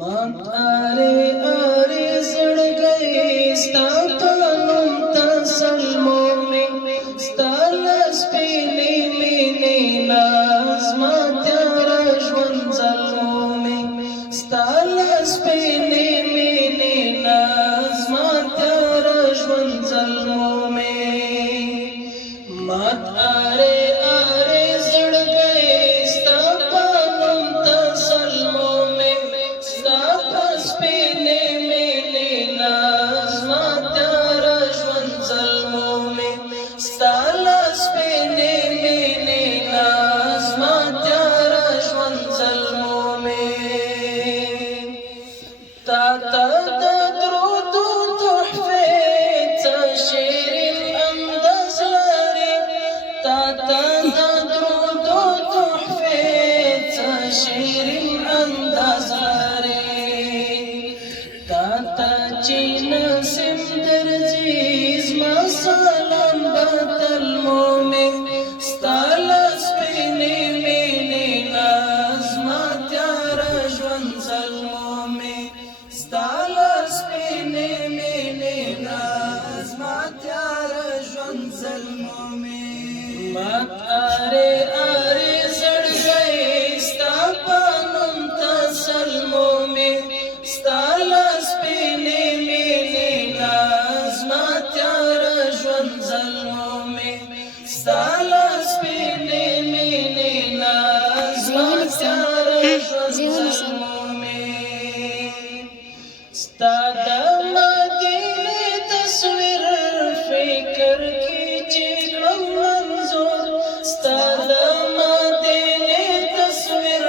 مات آره آره زړګی ستا په نوم تسلمو مې ستا له سپینې مینې نه زما تیاره ژوند ظلمو مې ستا له سپینې مینې نه زما تیاره ژوند ظلمو مې مات آره آره زړګی ستا په نوم تسلمو مې ستا په سپینې مینې نه زما تیاره ژوند ظلمو مې ستا له سپینې مینې نه زما تیاره ژوند ظلمو مې تا ته د درودو تحفې څه شیرین انداز لري تا ته د درودو تحفې څه شیرین انداز لري تا ته چې نسیم درځي زما سلام به تل مومې ستا له سپینې مینې نه زما تیاره ژوند ظلمو مې ستا له سپینې مینې نه زما تیاره ژوند ظلمو مې مات آره آره زړګی ستا په نوم تسلمو مې ستا له سپینې مینې نه زما تیاره ژوند ظلمو مې ستا له سپینې مینې نه زما تیاره ژوند ظلمو مې ستا د مدینې تصویر فکر کې چې کړم منظور ستا د مدینې تصویر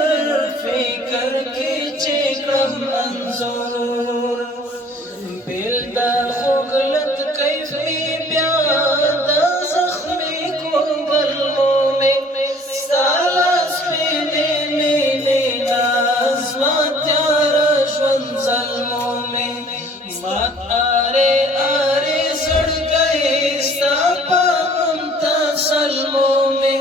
فکر کې چې کړم منظور بیل د خوږلت کیف می بیا د زخمي کوګلمو مې ستا له سپینې مینې نه زما تیاره ژوند ظلمو مې مات آره آره زړګی ستا په نوم تسلمو مې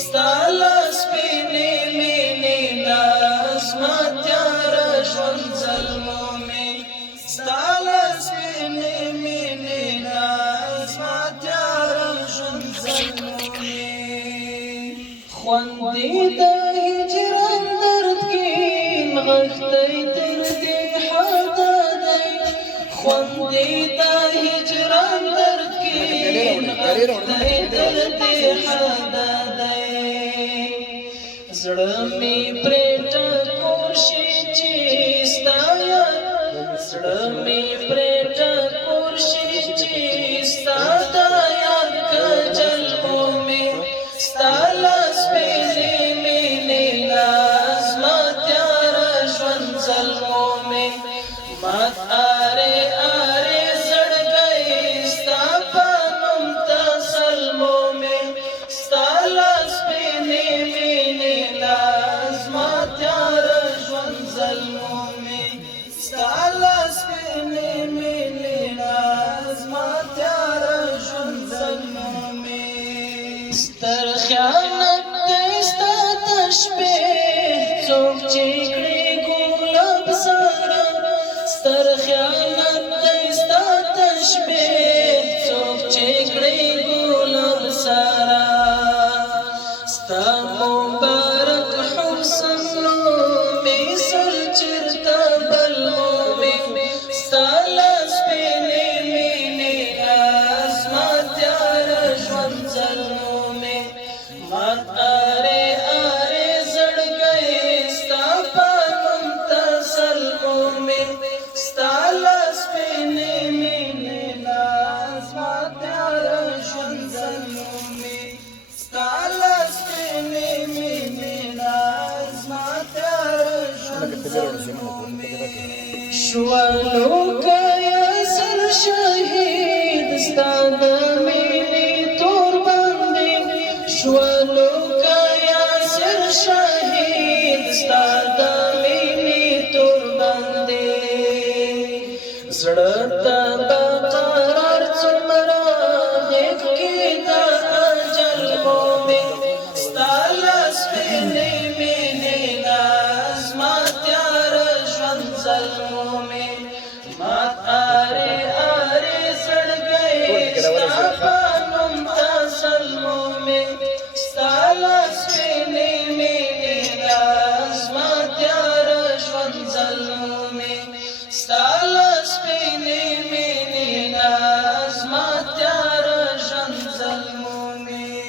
ستا له سپینې مینې نه زما تیاره ژوند ظلمو مې ستا له سپینې مینې نه زما تیاره ژوند ظلمو مې خوندې د هجران درد کې نغښتی تر دې حده دی خوندې د هجران درد کې نغښتی تر دې حده دی زړه مې پرې ټکور شي چې ستا یاد زړه مې پرې ټکور شي چې ستا د یاد کجلمو مې ستا له سپینې مینې نه زما تیاره ژوند ظلمو مې مات آره آره زړګی ستا په نوم تسلمو مې ستا له سپینې مینې نه زما تیاره ژوند ظلمو مې ستا له سپینې مینې نه زما تیاره ژوند ظلمو مې ستر خیانت دی ستا تشبیه څوک چې کړي ګلاب زاره ستر خیانت دی ستا تشبیه څوک چې کړي ګلاب زاره ستا مبارک حسن نومې سر چرته بلمو مې ستا له سپینې مینې نه زما تیاره ژوند ظلمو مې مات آره آره زړګی ستا په نوم تسلمو مې ستا له سپینې مینې نه زما تیاره ژوند ظلمو مې ستا له سپینې مینې نه زما تیاره ژوند ظلمو مې شولو کیا سر شهید ستا د مینې تور باندې شولو کیا سر شهید ستا د مینې تور باندې زړه ته به قرار څومره هېڅ کې د اجل مومې ستا له سپینې مینې نه زما تیاره ژوند ظلموں میں مات آرے آرے سڑ گئے ستا پانم تا سلموں میں ستالا سپینے مینے لاز مات یار شون ظلموں میں ستالا سپینے مینے لاز مات یار شون ظلموں میں